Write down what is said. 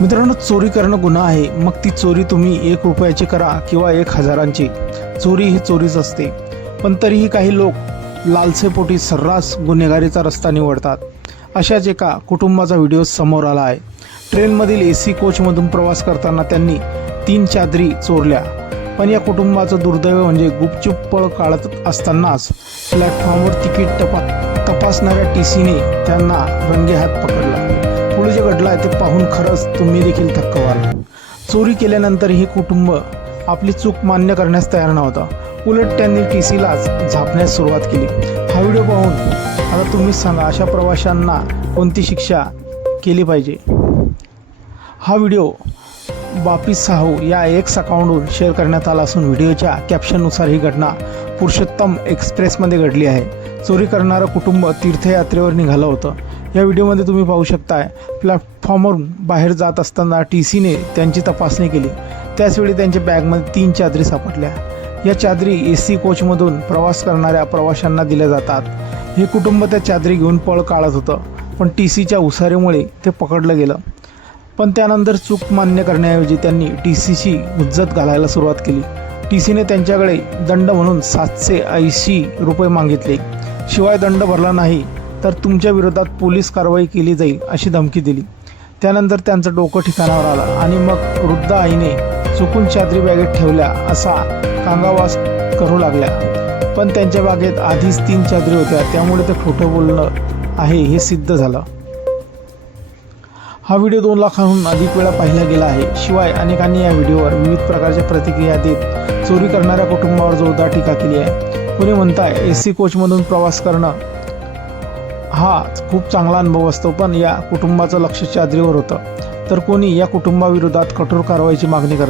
मित्रांनो चोरी करणं गुन्हा आहे. मग ती चोरी तुम्ही एक रुपयाची करा किंवा एक हजारांची. चोरी ही चोरीच असते. पण तरीही काही लोक लालसेपोटी सर्रास गुन्हेगारीचा रस्ता निवडतात. अशाच एका कुटुंबाचा व्हिडिओ समोर आला आहे. ट्रेनमधील ए सी कोचमधून प्रवास करताना त्यांनी तीन चादरी चोरल्या. पण या कुटुंबाचं दुर्दैव म्हणजे गुपचूप पळ काढत असतानाच प्लॅटफॉर्मवर तिकीट तपा तपासणाऱ्या टी सीने त्यांना रंगेहात पकडला. चोरी जे घडलं आहे ते पाहून खरंच तुम्ही देखील थक्क व्हाल. चोरी केल्यानंतर हे कुटुंब आपली चूक मान्य करण्यास तयार नव्हतं. उलट त्यांनी टी सीलाच झापण्यास सुरुवात केली. हा व्हिडिओ पाहून आता तुम्ही सांगा अशा प्रवाशांना कोणती शिक्षा केली पाहिजे? हा व्हिडिओ बापी साहू या एक्स अकाउंटवर शेअर करण्यात आला असून व्हिडिओच्या कॅप्शननुसार ही घटना पुरुषोत्तम एक्सप्रेसमध्ये घडली आहे. चोरी करणारं कुटुंब तीर्थयात्रेवर निघालं होतं. या व्हिडिओमध्ये तुम्ही पाहू शकताय प्लॅटफॉर्मवरून बाहेर जात असताना टी सीने त्यांची तपासणी केली. त्याचवेळी त्यांच्या बॅगमध्ये तीन चादरी सापडल्या. या चादरी ए सी कोचमधून प्रवास करणाऱ्या प्रवाशांना दिल्या जातात. हे कुटुंब त्या चादरी घेऊन पळ काढत होतं पण टी सीच्या उसारीमुळे ते पकडलं गेलं. पण त्यानंतर चूक मान्य करण्याऐवजी त्यांनी टी सीची उज्जत घालायला सुरुवात केली. टी सीने त्यांच्याकडे दंड म्हणून सातशे ऐंशी रुपये मागितले. शिवाय दंड भरला नाही तर तुमच्या विरोधात पोलीस कारवाई केली जाईल अशी धमकी दिली. त्यानंतर त्यांचं डोकं ठिकाणावर आलं आणि मग वृद्ध आईने चुकून चादरी बॅगेत ठेवल्या असा कांगावास करू लागल्या. पण त्यांच्या बागेत आधीच तीन चादरी होत्या त्यामुळे ते खोटं बोलणं आहे हे सिद्ध झालं. हा व्हिडिओ दोन लाखांहून अधिक वेळा पाहिला गेला आहे. शिवाय अनेकांनी या व्हिडिओवर विविध प्रकारच्या प्रतिक्रिया देत चोरी करणाऱ्या कुटुंबावर जोरदार टीका केली आहे. कोणी म्हणताय ए सी कोचमधून प्रवास करणं हा खूप चांगला अनुभव असतो पण या कुटुंबाचं लक्ष चादरीवर होतं. तर कोणी या कुटुंबाविरोधात कठोर कारवाईची मागणी करत